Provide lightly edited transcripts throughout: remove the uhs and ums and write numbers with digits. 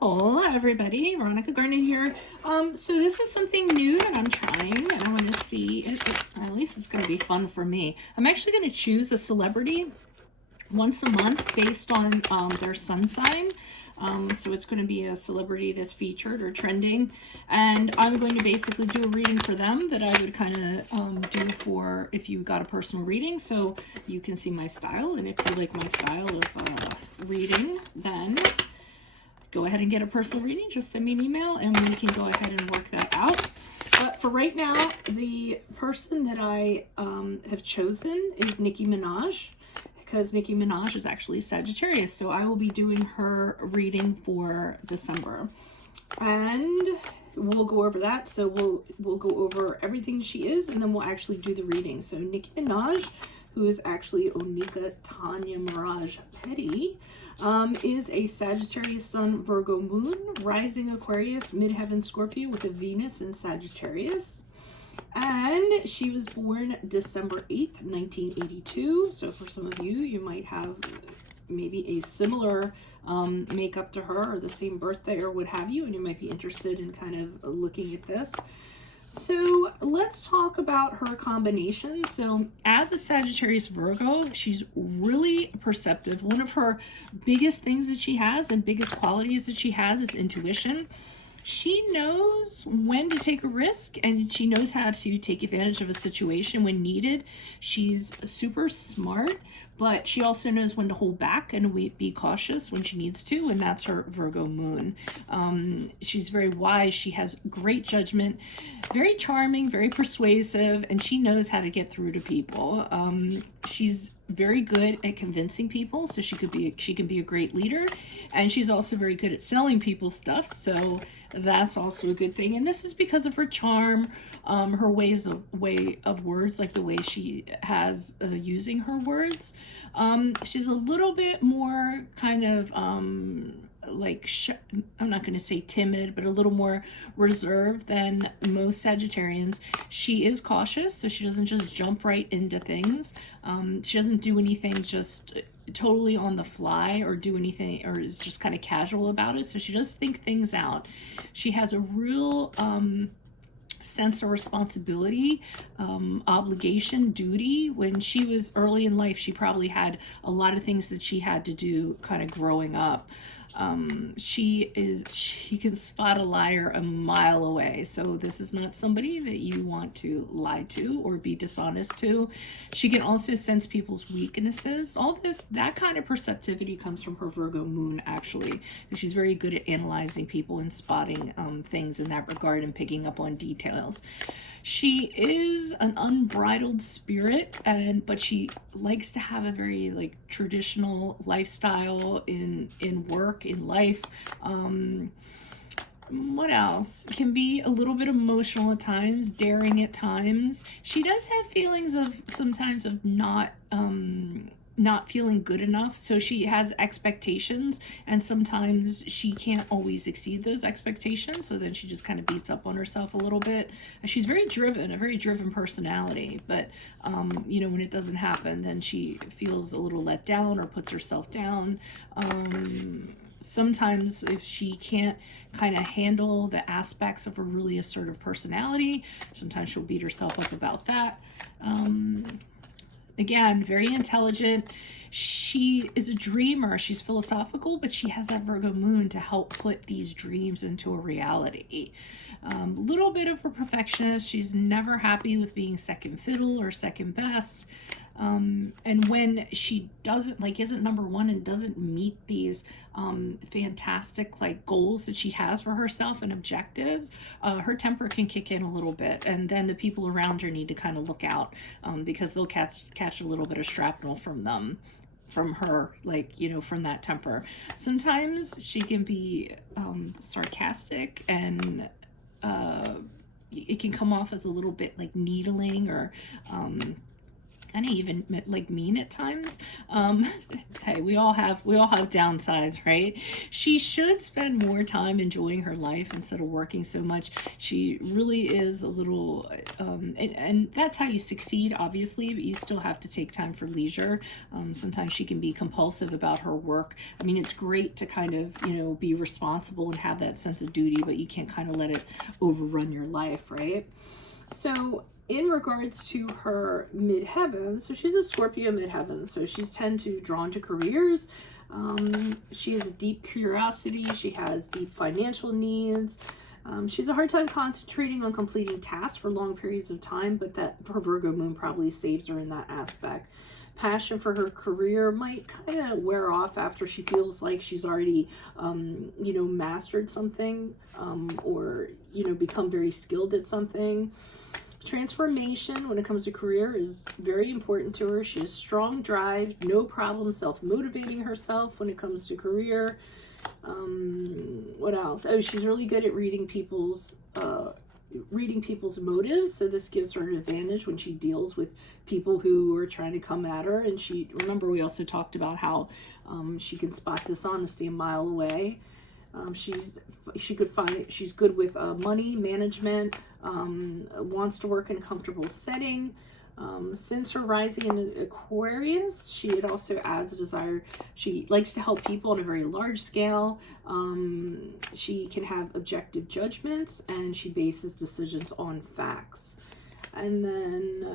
Hola everybody, Veronica Garden here. So this is something new that I'm trying and I want to see, at least it's going to be fun for me. I'm actually going to choose a celebrity once a month based on their sun sign. So it's going to be a celebrity that's featured or trending, and I'm going to basically do a reading for them that I would kind of do for if you got a personal reading, so you can see my style, and if you like my style of reading, then go ahead and get a personal reading. Just send me an email and we can go ahead and work that out. But for right now, the person that I have chosen is Nicki Minaj, because Nicki Minaj is actually Sagittarius. So I will be doing her reading for December. And we'll go over that. So we'll go over everything she is, and then we'll actually do the reading. So Nicki Minaj, who is actually Onika Tanya Mirage Petty, is a Sagittarius Sun, Virgo Moon, rising Aquarius, midheaven Scorpio with a Venus in Sagittarius. And she was born December 8th, 1982. So for some of you, you might have maybe a similar makeup to her or the same birthday or what have you, and you might be interested in kind of looking at this. So let's talk about her combination. So as a Sagittarius Virgo, she's really perceptive. One of her biggest things that she has and biggest qualities that she has is intuition. She knows when to take a risk, and she knows how to take advantage of a situation when needed. She's super smart, but she also knows when to hold back and be cautious when she needs to, and that's her Virgo moon. She's very wise. She has great judgment, very charming, very persuasive, and she knows how to get through to people. She's very good at convincing people, so she can be a great leader, and she's also very good at selling people stuff, so that's also a good thing. And this is because of her charm, her way of words, like the way she has using her words. She's a little bit more kind of like I'm not going to say timid, but a little more reserved than most Sagittarians. She is cautious, so she doesn't just jump right into things. She doesn't do anything just totally on the fly or do anything, or is just kind of casual about it. So she does think things out. She has a real sense of responsibility, obligation, duty. When she was early in life, she probably had a lot of things that she had to do kind of growing up. She can spot a liar a mile away. So this is not somebody that you want to lie to or be dishonest to. She can also sense people's weaknesses. That kind of perceptivity comes from her Virgo moon, actually. She's very good at analyzing people and spotting things in that regard and picking up on details. She is an unbridled spirit, but she likes to have a very like traditional lifestyle in work, in life. What else? Can be a little bit emotional at times, daring at times. She does have feelings of sometimes of not feeling good enough, so she has expectations, and sometimes she can't always exceed those expectations, so then she just kind of beats up on herself a little bit. She's very driven, a very driven personality, but when it doesn't happen, then she feels a little let down or puts herself down. Sometimes if she can't kind of handle the aspects of a really assertive personality, sometimes she'll beat herself up about that. Again, very intelligent. She is a dreamer. She's philosophical, but she has that Virgo moon to help put these dreams into a reality. Little bit of a perfectionist. She's never happy with being second fiddle or second best. And when she isn't number one and doesn't meet these fantastic like goals that she has for herself and objectives, her temper can kick in a little bit, and then the people around her need to kind of look out, because they'll catch a little bit of shrapnel from her, from that temper. Sometimes she can be sarcastic, and it can come off as a little bit like needling or kind of even like mean at times. Hey, we all have downsides, right? She should spend more time enjoying her life instead of working so much. She really is a little and that's how you succeed, obviously, but you still have to take time for leisure. Sometimes she can be compulsive about her work. I mean, it's great to kind of, you know, be responsible and have that sense of duty, but you can't kind of let it overrun your life, right? So in regards to her midheaven, so she's a Scorpio midheaven, so she's tend to drawn to careers. She has a deep curiosity. She has deep financial needs. She has a hard time concentrating on completing tasks for long periods of time, but that her Virgo moon probably saves her in that aspect. Passion for her career might kind of wear off after she feels like she's already, you know, mastered something, or, you know, become very skilled at something. Transformation when it comes to career is very important to her. She has strong drive, no problem self-motivating herself when it comes to career. What else? Oh, she's really good at reading people's motives, so this gives her an advantage when she deals with people who are trying to come at her. And she, remember, we also talked about how she can spot dishonesty a mile away. She's good with money management, wants to work in a comfortable setting. Since her rising in Aquarius, she also adds a desire. She likes to help people on a very large scale. She can have objective judgments, and she bases decisions on facts. And then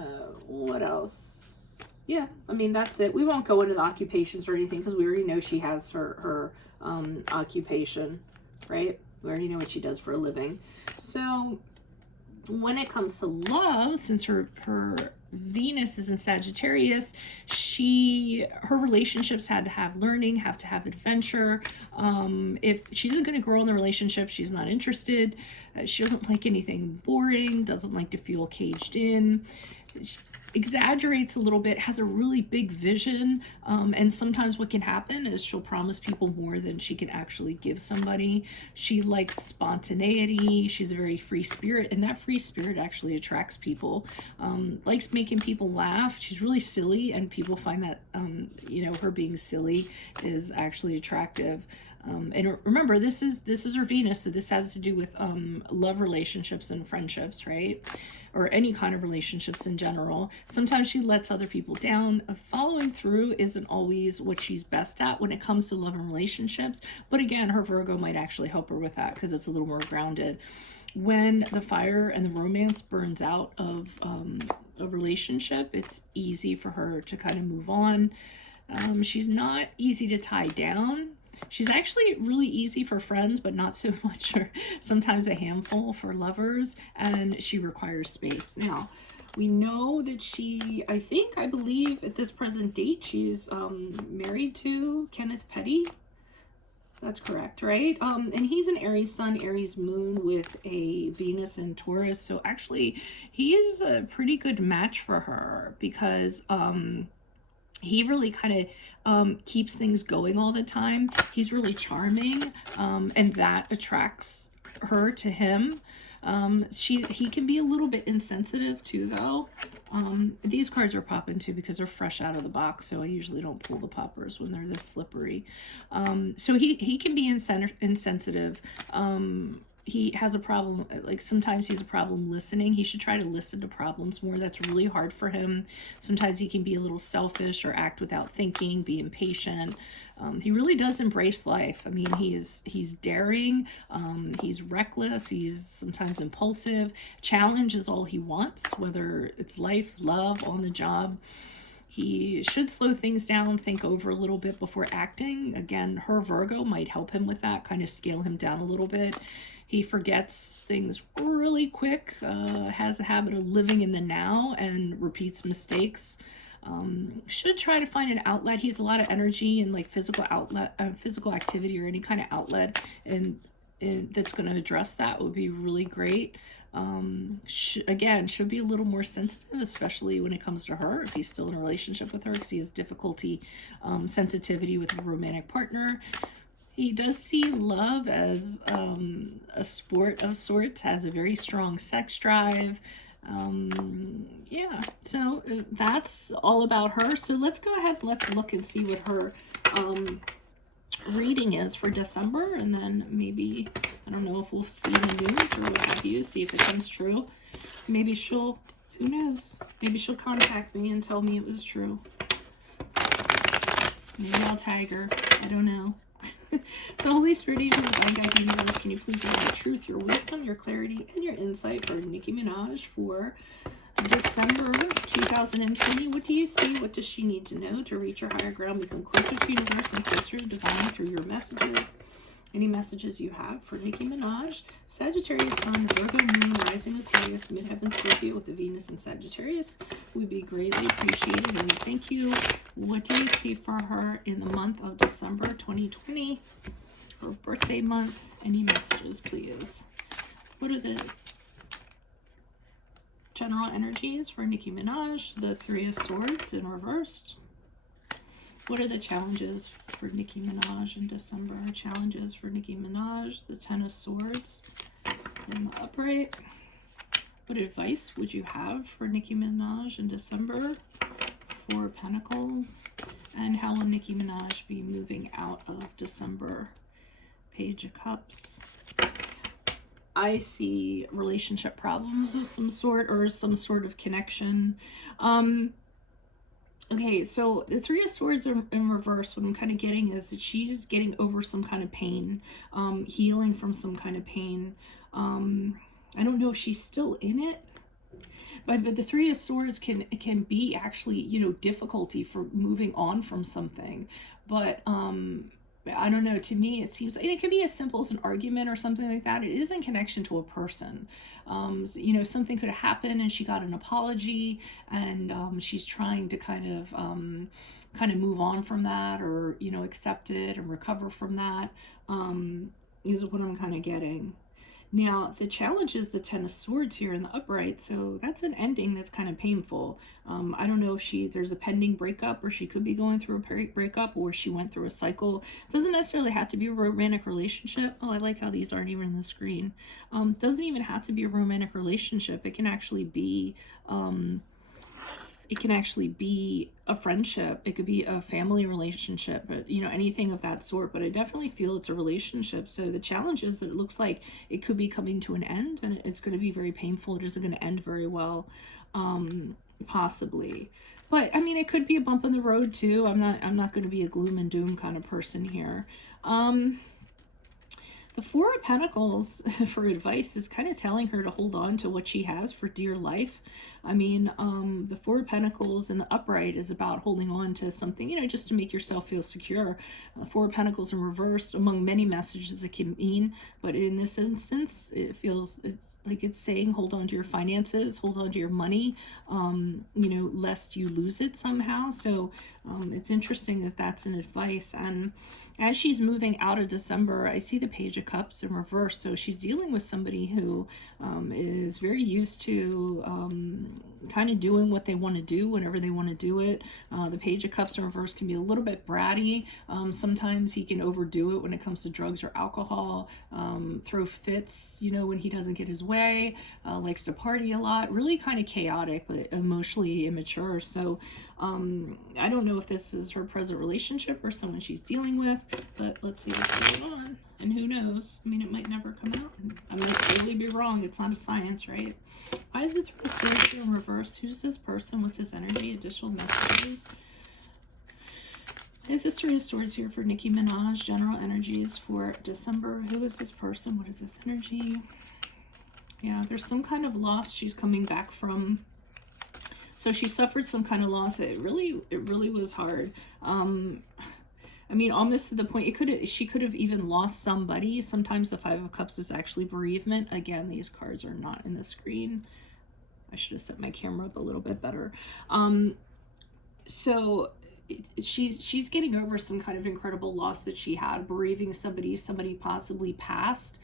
what else? Yeah, I mean, that's it. We won't go into the occupations or anything because we already know she has her occupation, right? We already know what she does for a living. So when it comes to love, since her Venus is in Sagittarius, her relationships had to have learning, have to have adventure. If she isn't going to grow in the relationship, she's not interested. She doesn't like anything boring, doesn't like to feel caged in. She exaggerates a little bit, has a really big vision, and sometimes what can happen is she'll promise people more than she can actually give somebody. She likes spontaneity. She's a very free spirit, and that free spirit actually attracts people. Likes making people laugh. She's really silly, and people find that you know, her being silly is actually attractive. And remember, this is her Venus, so this has to do with love relationships and friendships, right? Or any kind of relationships in general. Sometimes she lets other people down. Following through isn't always what she's best at when it comes to love and relationships. But again, her Virgo might actually help her with that because it's a little more grounded. When the fire and the romance burns out of a relationship, it's easy for her to kind of move on. She's not easy to tie down. She's actually really easy for friends, but not so much, or sometimes a handful for lovers, and she requires space. Now, we know that I believe at this present date, she's married to Kenneth Petty. That's correct, right? And he's an Aries sun, Aries moon with a Venus in Taurus. So actually, he is a pretty good match for her because he really kind of keeps things going all the time. He's really charming, and that attracts her to him. He can be a little bit insensitive too, though. These cards are popping too because they're fresh out of the box, so I usually don't pull the poppers when they're this slippery. So he can be insensitive. He has a problem, like sometimes he's a problem listening. He should try to listen to problems more. That's really hard for him. Sometimes he can be a little selfish or act without thinking, be impatient. He really does embrace life. I mean, he's daring, he's reckless, he's sometimes impulsive. Challenge is all he wants, whether it's life, love, on the job. He should slow things down, think over a little bit before acting. Again, her Virgo might help him with that, kind of scale him down a little bit. He forgets things really quick, has a habit of living in the now and repeats mistakes. Should try to find an outlet. He has a lot of energy and like physical activity or any kind of outlet and that's going to address that would be really great. Again, should be a little more sensitive, especially when it comes to her, if he's still in a relationship with her, because he has difficulty, sensitivity with a romantic partner. He does see love as a sport of sorts, has a very strong sex drive, Yeah, so that's all about her. So let's go ahead and let's look and see what her reading is for December, and then maybe, I don't know if we'll see in the news or what have you, see if it comes true. Maybe she'll, who knows, maybe she'll contact me and tell me it was true. Maybe I'll tag her, I don't know. So Holy Spirit, angels, divine guide, universe, can you please provide truth, your wisdom, your clarity, and your insight for Nicki Minaj for December 2020. What do you see? What does she need to know to reach her higher ground, become closer to universe and closer to divine through your messages? Any messages you have for Nicki Minaj? Sagittarius, Sun, Virgo, Moon, Rising Aquarius, Midheaven, Scorpio with the Venus and Sagittarius would be greatly appreciated, and thank you. What do you see for her in the month of December 2020? Her birthday month. Any messages, please? What are the general energies for Nicki Minaj? The Three of Swords in reversed. What are the challenges for Nicki Minaj in December? Challenges for Nicki Minaj, the Ten of Swords in the upright. What advice would you have for Nicki Minaj in December? Four of Pentacles. And how will Nicki Minaj be moving out of December? Page of Cups. I see relationship problems of some sort, or some sort of connection. Okay, so the Three of Swords are in reverse. What I'm kind of getting is that she's getting over some kind of pain, healing from some kind of pain. I don't know if she's still in it, but the Three of Swords can be actually, you know, difficulty for moving on from something. But I don't know, to me it seems, and it could be as simple as an argument or something like that. It is in connection to a person. So, you know, something could have happened and she got an apology, and she's trying to kind of move on from that, or, you know, accept it and recover from that, is what I'm kind of getting. Now, the challenge is the Ten of Swords here in the upright, so that's an ending that's kind of painful. I don't know if there's a pending breakup, or she could be going through a breakup, or she went through a cycle. It doesn't necessarily have to be a romantic relationship. Oh, I like how these aren't even on the screen. Doesn't even have to be a romantic relationship. It can actually be a friendship. It could be a family relationship, but, you know, anything of that sort. But I definitely feel it's a relationship. So the challenge is that it looks like it could be coming to an end, and it's going to be very painful. It isn't going to end very well, possibly. But I mean, it could be a bump in the road too. I'm not going to be a gloom and doom kind of person here. The Four of Pentacles for advice is kind of telling her to hold on to what she has for dear life. I mean, the Four of Pentacles in the upright is about holding on to something, you know, just to make yourself feel secure. Four of Pentacles in reverse, among many messages it can mean, but in this instance, it's like it's saying hold on to your finances, hold on to your money, you know, lest you lose it somehow. So it's interesting that that's an advice. And as she's moving out of December, I see the Page of Cups in reverse. So she's dealing with somebody who is very used to kind of doing what they want to do whenever they want to do it. The Page of Cups in reverse can be a little bit bratty. Sometimes he can overdo it when it comes to drugs or alcohol, throw fits, you know, when he doesn't get his way, likes to party a lot, really kind of chaotic, but emotionally immature. So I don't know if this is her present relationship or someone she's dealing with, but let's see what's going on. And who knows? I mean, it might never come out. I might totally be wrong. It's not a science, right? Why is the Three of Swords here in reverse? Who's this person? What's his energy? Additional messages. Is this Three of Swords here for Nicki Minaj? General energies for December. Who is this person? What is this energy? Yeah, there's some kind of loss she's coming back from. So she suffered some kind of loss. It really was hard. I mean, almost to the point she could have even lost somebody. Sometimes the Five of Cups is actually bereavement. Again, these cards are not in the screen. I should have set my camera up a little bit better. So she's getting over some kind of incredible loss that she had, bereaving somebody possibly passed.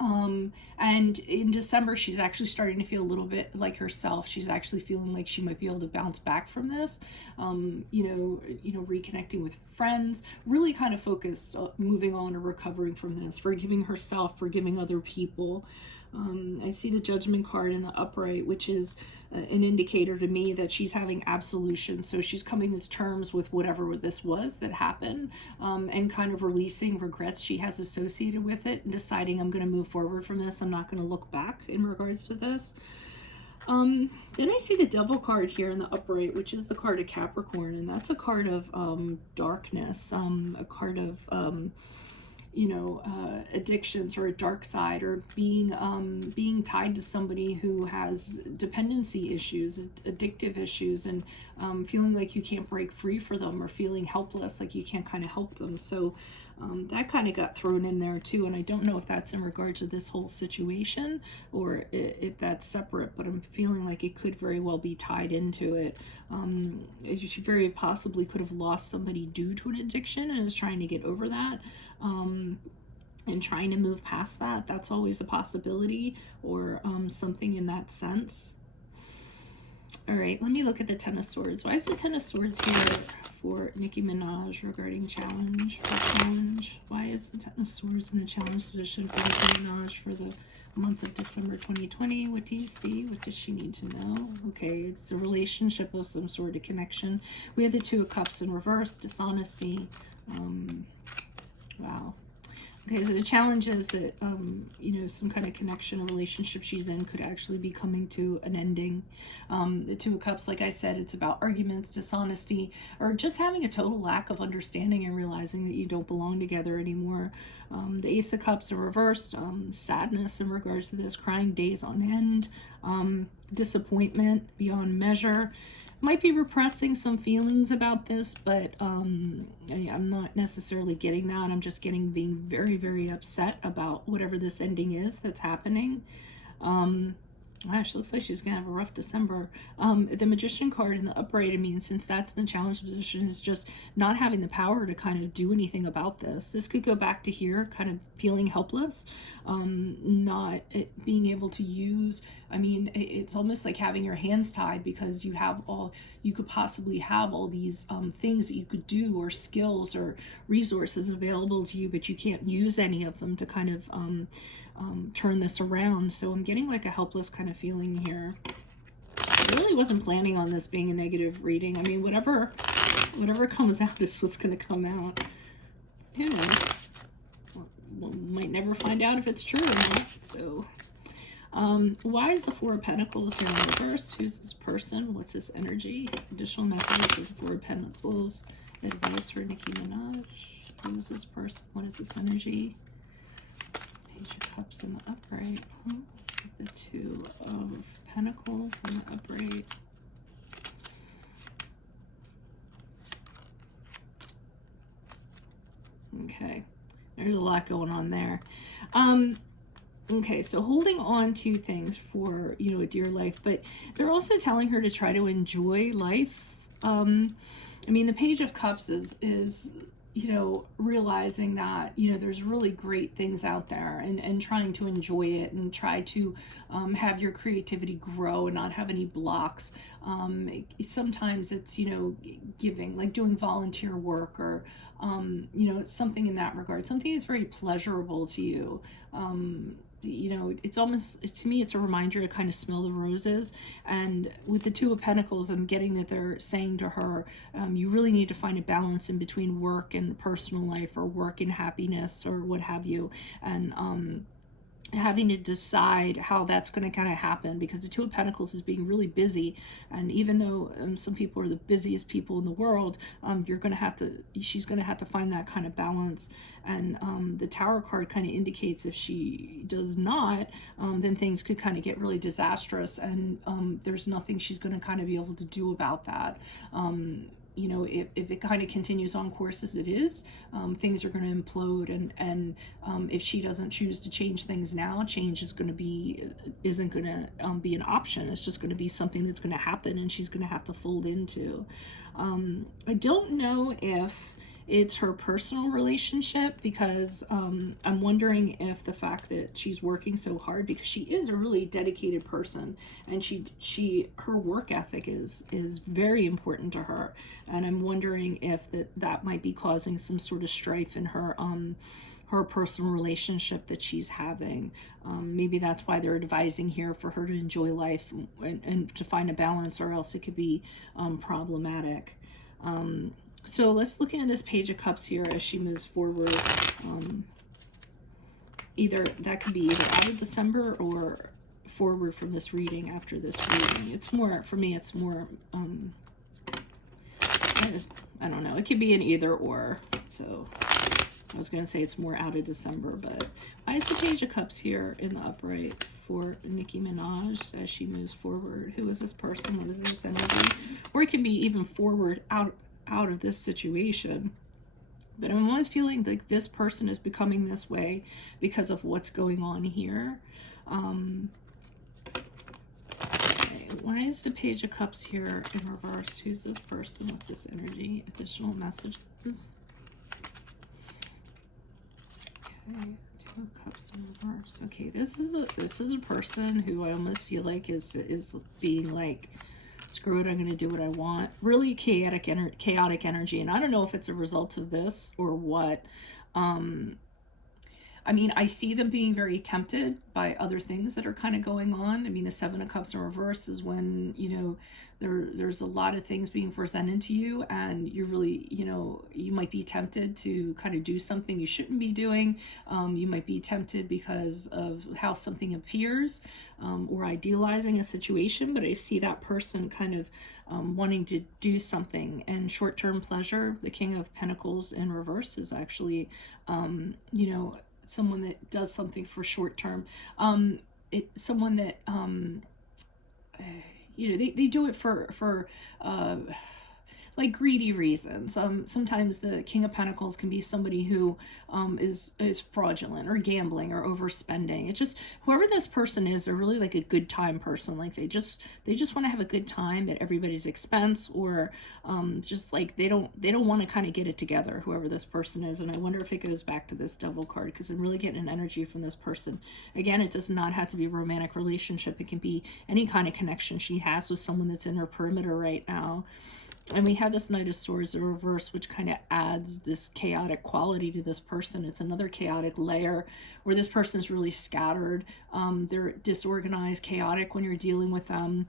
And in December, she's actually starting to feel a little bit like herself. She's actually feeling like she might be able to bounce back from this. Reconnecting with friends, really kind of focused on moving on or recovering from this, forgiving herself, forgiving other people. I see the Judgment card in the upright, which is an indicator to me that she's having absolution. So she's coming to terms with whatever this was that happened, and kind of releasing regrets she has associated with it and deciding, I'm going to move forward from this. I'm not going to look back in regards to this. Then I see the Devil card here in the upright, which is the card of Capricorn, and that's a card of darkness, a card of addictions or a dark side, or being tied to somebody who has dependency issues, addictive issues, and feeling like you can't break free for them, or feeling helpless, like you can't kind of help them. So that kind of got thrown in there too, and I don't know if that's in regards to this whole situation or if that's separate, but I'm feeling like it could very well be tied into it. She very possibly could have lost somebody due to an addiction and is trying to get over that. And trying to move past that. That's always a possibility, or something in that sense. All right, let me look at the Ten of Swords. Why is the Ten of Swords here for Nicki Minaj regarding challenge? Why is the Ten of Swords in the challenge position for Nicki Minaj for the month of December 2020? What do you see? What does she need to know? Okay, it's a relationship of some sort of connection. We have the Two of Cups in reverse, dishonesty. Wow. Okay, so the challenge is that, some kind of connection or relationship she's in could actually be coming to an ending. The Two of Cups, like I said, it's about arguments, dishonesty, or just having a total lack of understanding and realizing that you don't belong together anymore. The Ace of Cups are reversed, sadness in regards to this, crying days on end, disappointment beyond measure. Might be repressing some feelings about this, but I'm not necessarily getting that. I'm just being very, very upset about whatever this ending is that's happening. Gosh, looks like she's gonna have a rough December. The Magician card in the upright, I mean, since that's the challenge position, is just not having the power to kind of do anything about this. This could go back to here, kind of feeling helpless, not being able to use. I mean, it's almost like having your hands tied, because you could possibly have all these things that you could do, or skills or resources available to you, but you can't use any of them to kind of turn this around. So I'm getting like a helpless kind of feeling here. I really wasn't planning on this being a negative reading. I mean, whatever comes out is what's going to come out. Who knows? We might never find out if it's true or not. So why is the Four of Pentacles here in reverse? Who's this person? What's this energy? Additional message for the Four of Pentacles. Advice for Nicki Minaj. Who's this person? What is this energy? Page of Cups in the upright. The Two of Pentacles in the upright. Okay, there's a lot going on there. Okay, so holding on to things for, a dear life, but they're also telling her to try to enjoy life. I mean, the Page of Cups is realizing that, there's really great things out there, and trying to enjoy it, and try to have your creativity grow and not have any blocks. Sometimes it's, giving, like doing volunteer work, or, something in that regard, something that's very pleasurable to you. It's almost, to me, it's a reminder to kind of smell the roses. And with the Two of Pentacles, I'm getting that they're saying to her, you really need to find a balance in between work and personal life, or work and happiness, or what have you. And having to decide how that's going to kind of happen, because the Two of Pentacles is being really busy, and even though some people are the busiest people in the world, she's going to have to find that kind of balance. And the Tower card kind of indicates if she does not, then things could kind of get really disastrous, and there's nothing she's going to kind of be able to do about that. If it kind of continues on course as it is, things are going to implode, and if she doesn't choose to change things now, change isn't going to be an option. It's just going to be something that's going to happen, and she's going to have to fold into. I don't know if it's her personal relationship, because I'm wondering if the fact that she's working so hard, because she is a really dedicated person, and her work ethic is very important to her, and I'm wondering if that might be causing some sort of strife in her personal relationship that she's having. Maybe that's why they're advising here for her to enjoy life and to find a balance, or else it could be problematic. So let's look into this Page of Cups here as she moves forward. Either that could be either out of December or forward from this reading, after this reading. It's more, for me, it's more, I don't know, it could be an either or. So I was going to say it's more out of December, but why is the Page of Cups here in the upright for Nicki Minaj as she moves forward? Who is this person? What is this energy? Or it can be even forward out of this situation. But I'm always feeling like this person is becoming this way because of what's going on here. Okay, why is the Page of Cups here in reverse? Who's this person? What's this energy? Additional messages. Okay, Two of Cups in reverse. Okay, this is a person who I almost feel like is being like, screw it, I'm going to do what I want. Really chaotic energy, and I don't know if it's a result of this or what. I mean, I see them being very tempted by other things that are kind of going on. I mean, the Seven of Cups in reverse is when, you know, there's a lot of things being presented to you, and you're really, you know, you might be tempted to kind of do something you shouldn't be doing. You might be tempted because of how something appears, or idealizing a situation, but I see that person kind of wanting to do something. And short-term pleasure, the King of Pentacles in reverse, is actually, you know, someone that does something for short term. Someone that you know, they do it for like greedy reasons. Sometimes the King of Pentacles can be somebody who is fraudulent or gambling or overspending. It's just whoever this person is, they're really like a good time person. Like they just want to have a good time at everybody's expense, or just like they don't want to kind of get it together, whoever this person is. And I wonder if it goes back to this Devil card, because I'm really getting an energy from this person. Again, it does not have to be a romantic relationship. It can be any kind of connection she has with someone that's in her perimeter right now. And we have this Knight of Swords in reverse, which kind of adds this chaotic quality to this person. It's another chaotic layer where this person is really scattered. They're disorganized, chaotic when you're dealing with them.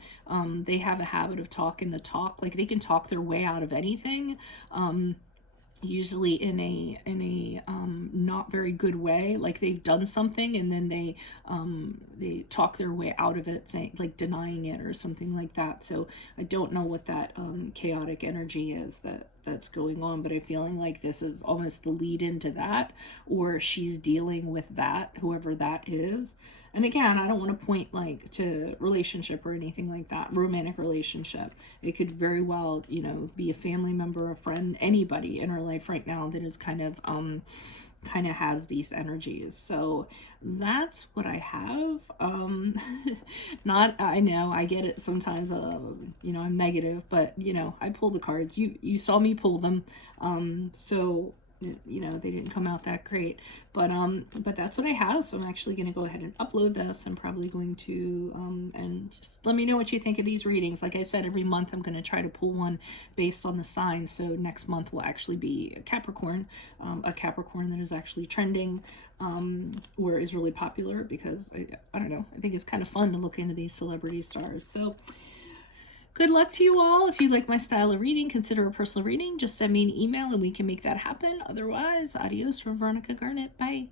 They have a habit of talking the talk. Like they can talk their way out of anything. Usually in a not very good way. Like they've done something and then they talk their way out of it, saying, like denying it or something like that. So I don't know what that chaotic energy is that's going on, but I'm feeling like this is almost the lead into that, or she's dealing with that, whoever that is. And again, I don't want to point like to relationship or anything like that, romantic relationship. It could very well, you know, be a family member, a friend, anybody in her life right now that is kind of has these energies. So that's what I have. I know I get it sometimes, you know, I'm negative, but you know, I pull the cards. You saw me pull them. So you know, they didn't come out that great, but that's what I have. So I'm actually going to go ahead and upload this. I'm probably going to and just let me know what you think of these readings. Like I said, every month I'm going to try to pull one based on the sign. So next month will actually be a Capricorn that is actually trending, or is really popular, because I don't know, I think it's kind of fun to look into these celebrity stars. So good luck to you all. If you like my style of reading, consider a personal reading. Just send me an email and we can make that happen. Otherwise, adios from Veronica Garnet. Bye.